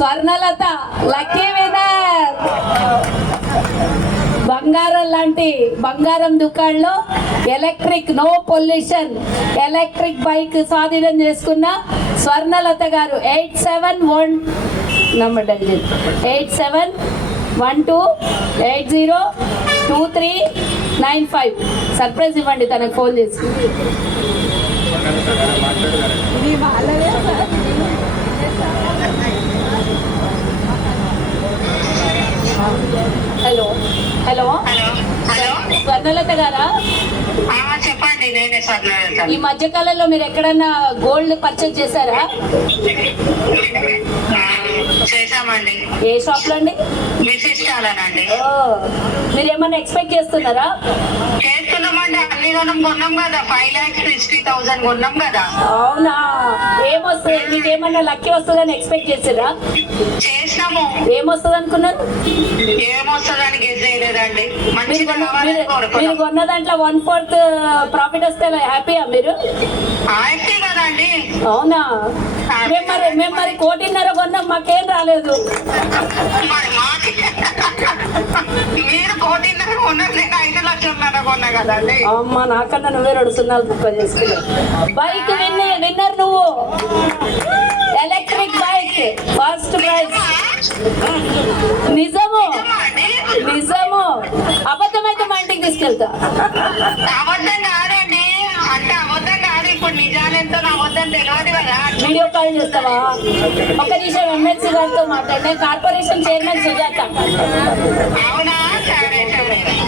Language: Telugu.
స్వర్ణలత లక్కీ వినర్ బంగారం లాంటి బంగారం దుకాణంలో electric no pollution electric bike స్వాధీనం చేసుకున్న Swarnalatha garu eight seven one number dial eight seven one two eight zero two three nine five. Surprise ఇవ్వండి తనకు ఫోన్ చేసి. Hello. Hello. Hello. Hello. Swarnalatha గారా? చెప్పండి నేనే స్వర్ణలత. ఈ మధ్య కాలంలో మీరు ఎక్కడన్నా గోల్డ్ పర్చేజ్ చేశారా? చేశామండి. ఏ షాప్లో అండి విశిష్టాలనండి మీరు ఏమన్నా ఎక్స్పెక్ట్ చేస్తున్నారా? చేస్తున్నామండి అన్ని కొనం కొన్నాం కదా. ఫైవ్ లాక్స్ సిక్స్టీ థౌసండ్ కొన్నాం కదా. అవునా? ఏమొస్తుంది? మీకు ఏమన్నా లక్కీ వస్తుందని ఎక్స్పెక్ట్ చేసారా చేసినాము. ఏమొస్తుంది అనుకున్నారు ఏమొస్తుందని గెస్ చేయలేదండి. మీరు కొన్న దాంట్లో వన్ ఫోర్త్ ప్రాఫిట్ వస్తే హ్యాపీయా మీరు? కదండి. అవునా? మేము మరి మేము మరి కోటిన్నర కొన్నాం మాకేం రాలేదు. మరి కోటిన్నర కొన్నారు నేను ఐదు లక్షలున్నర కొన్నా కదండి. అమ్మ నాకన్నా నువ్వే రెండు సున్నాలు తక్కువ చేసుకున్నావు. బైక్ విన్ విన్నర్ నువ్వు. నిజము. నిజము. అబద్ధమైతే మా ఇంటికి తీసుకెళ్తా. అబద్ధం కాదండి. అంటే అబద్ధం కాదు. ఇప్పుడు నిజాలెంతో అబద్ధం తెలియదు కదా. వీడియో కాల్ చేస్తావా? ఒక నిమిషం ఎమ్మెల్సీ గారితో మాట్లాడితే కార్పొరేషన్ చైర్మన్ సుజాత. అవునా? సరే సరే.